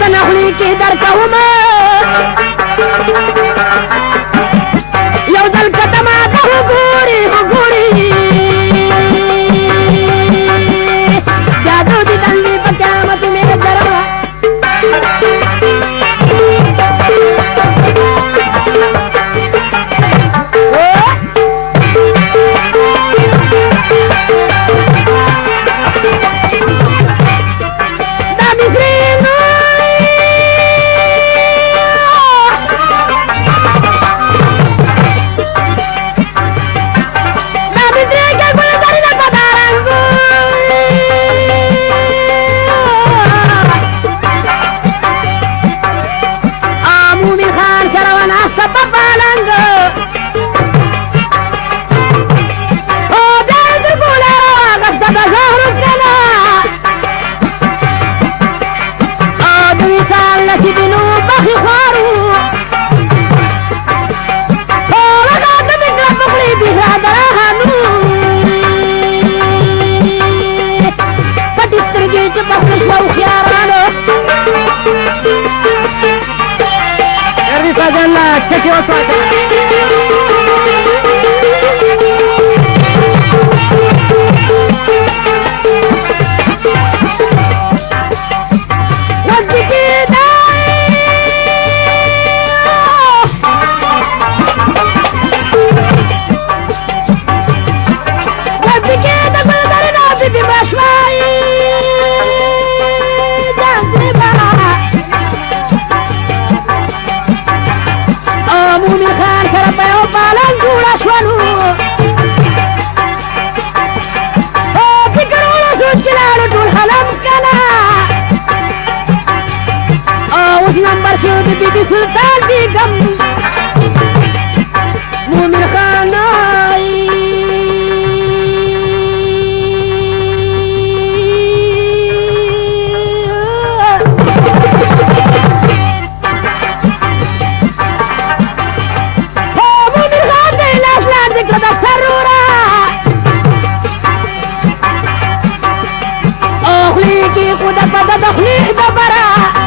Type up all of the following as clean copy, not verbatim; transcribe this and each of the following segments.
زن اخلی کی در کوما یو دل کتما ده ګوري جادو دي دلی په قیامت میں دروا check your نمبر شو دي بي سلطان دي غم مومن خاناي مومن خان دي لاس لاس دي كده سرورا اخلي كي خدا بدا دخلي دبرا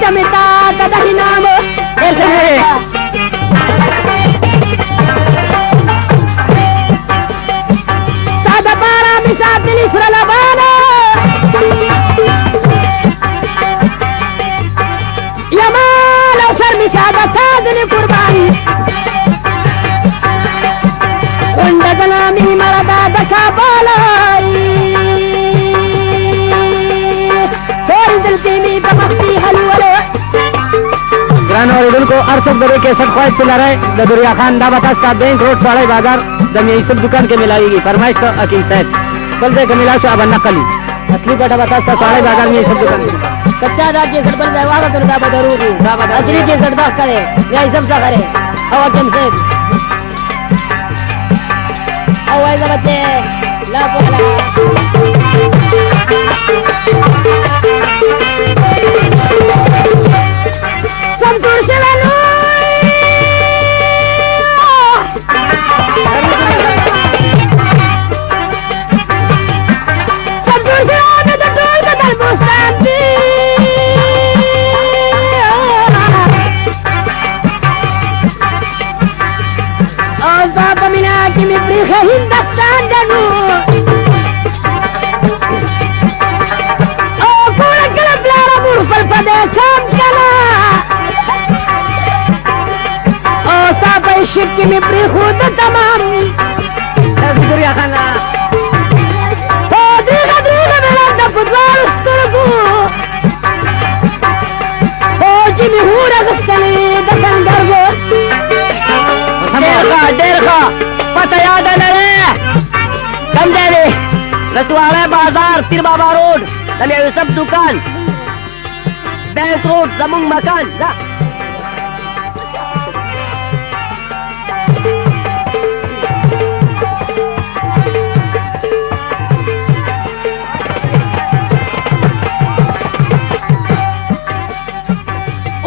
Jamita tata hinamo sada para misabili suralabana yamal asar misada tadni qurbani unda galami marada dakabala और इधर को अरसद दरे के सब ख्वाहिश चला रहे दरिया खान दावता का बैंक रोड साड़े बाजार दमिया सब दुकान के मिलाएगी फरमाइश तो अकील सैद कल से मिला से अब नकली असली बटा बता साड़े बाजार में सब दुकान कच्चा राज्य सर बन जाए वाला तो दावा जरूरी असली के सरदार करे या सब सा करे हवा कम से हवा ऐसा बच्चे ला बोला संतूर से वालों संतूर से आने तो टोल बदल मुस्तादी और ज़ाब मिला कि मिप्री है हिंदुस्तान जानू ओ पूरा कलब लारा मुँह पर प्रदेश हम कला शिक्की में प्रिखुद तमाम दरिया खाना ओ दीगा दीगा मेरा दफुदवाल तुरगू ओ जिमी हूरा गुस्सली दफन दरगो डेर खा पता याद है लड़े कंदेरी रतवाड़ा बाजार पीर बाबा रोड दमिया सब दुकान बैंक रोड जमुंग मकान ना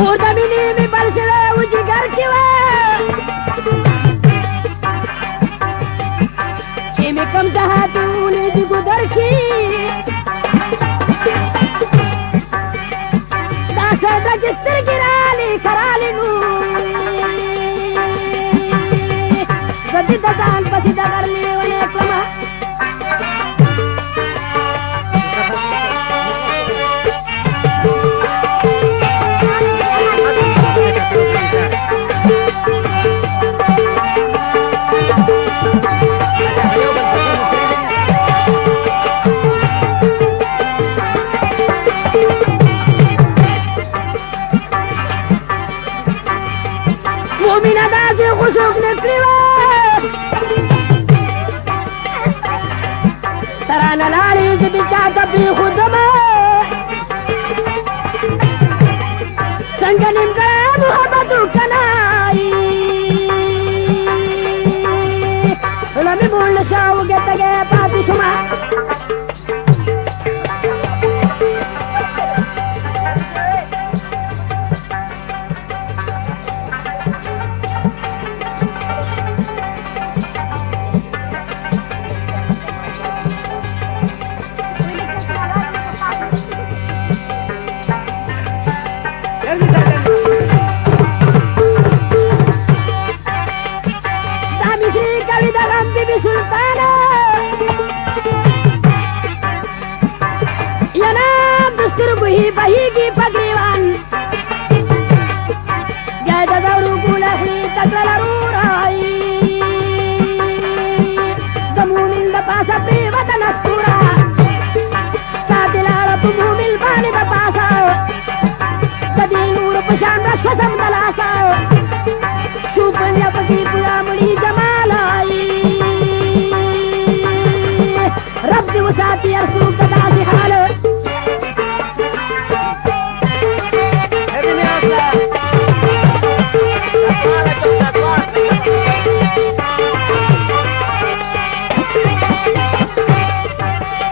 और जमीनी में बरस रहे उजी घर की كم تهاتوني بقدركي دا سيدا جستر كرالي كرالي نوري بدي دان بسي دغرني ونكلمه مؤمنة داسي خشوق نكلمه ترانا لالي جدي جاتا بي خدمه سنجنم كان محبتو كناي لمي بول شاو جتاجي باتي شما سلطانة ينام دستربه بهيجي بقريبان جاي دورو قول أخلي تقلل روراي دمو من دباسة بيبة نسكورا سادل على دمو من الباني دباسة تدي نور بشان رشوة مدلاسة شوفن يا بقي بلا ملي جمالاي ربي وساتي يرسوك تداسي حاله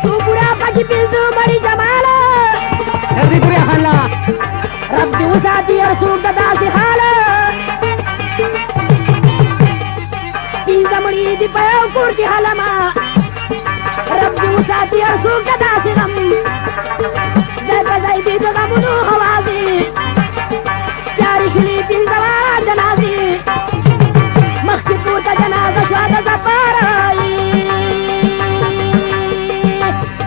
سوبرا باجي بيزو مري جماله ربي وساتي يرسوك تداسي حاله بيزا مريدي بيو كورتي حالما ربي وساتي يرسوك داسي غم زيبا زيدي تغمنو خوازي جاري شلي بنزوارا جنازي مخي پورتا جنازة شوادا زباراي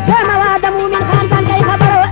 جمعوا دمو من خانتان كي خبرو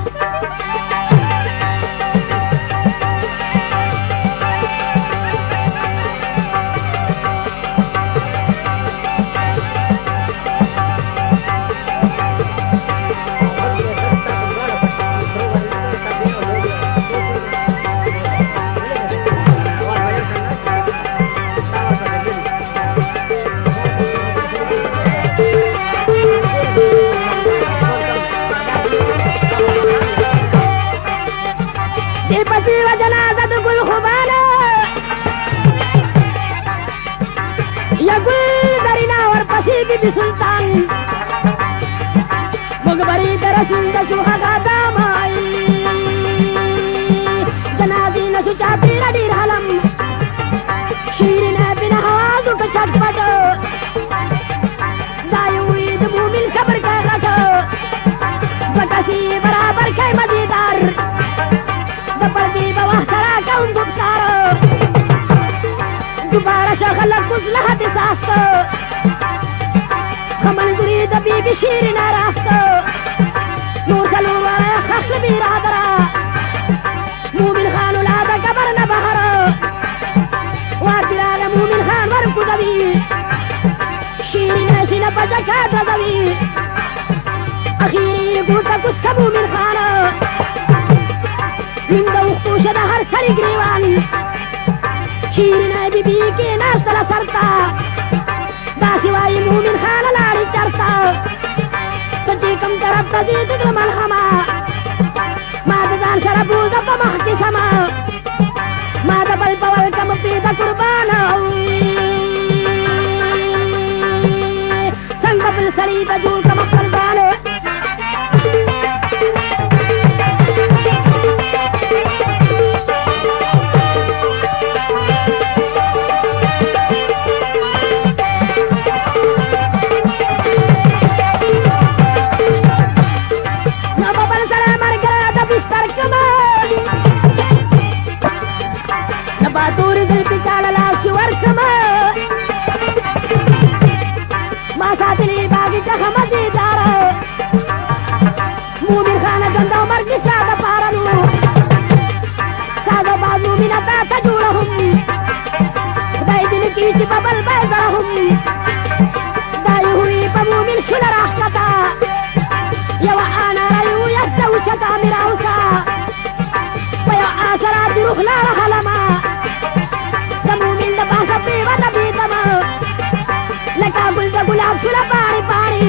ديبتي وجنازة كل خبانة يقول درنا ورقصيدي بسلطان مقبري درسون دشوها قداماي جنازي نشو شابي ردير هلم شيرنا بنا هوازو كشتفتو دايوي دمو من كبر كغشو بكسي برابر كي مديدار دبردي بواحترا كون دبشارو دوبارة شغلك بزلها تساستو خمن دريد بيبي شيرنا راستو نور كلو ورايا خخل بيرادرا مومن خانو لادا قبرنا بحرو واربلال مومن خان ورقو دبي شيرنا سينا بجكات دبي أخيري قوتا كسك مومن خانو من دوختو شده هر سري قريوان شيرنا بيبيكي ناس تلا سرطا داسي واي مومن خان لاري چرطا صديقم طرف تزيد دقل ملخما ما تزان شربوزا بمحكي سما ما دبل بول كم بيدا قربانا سنگ بل سري بجول كم قلبانه सुला पानी पानी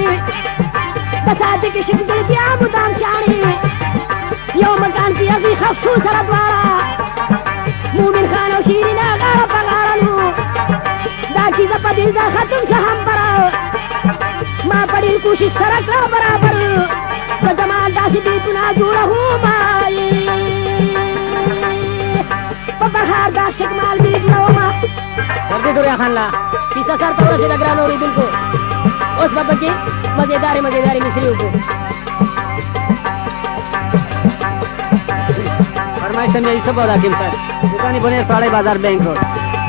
बसाते की शिकल दिया मुदाम चाणी यो मकान की अजी खफ्सू सरद वाला मूमिन खान और शीरी ने गारा पगारलू दाकी जपदी जा खत्म से हम बराओ माँ पड़ी कोशिश सरक ला बराबर जमाल दासी भी पुना जुड़ा हूँ माई बहार दास शिकमाल भी जुड़ा माँ सर्दी दुरिया खान ला पीछा सर तो से लग रहा है को उस बाबा की मजेदारी मिस्री को फरमाइश में सब और हाकिम साहब दुकानी बने साड़े बाजार बैंक रोड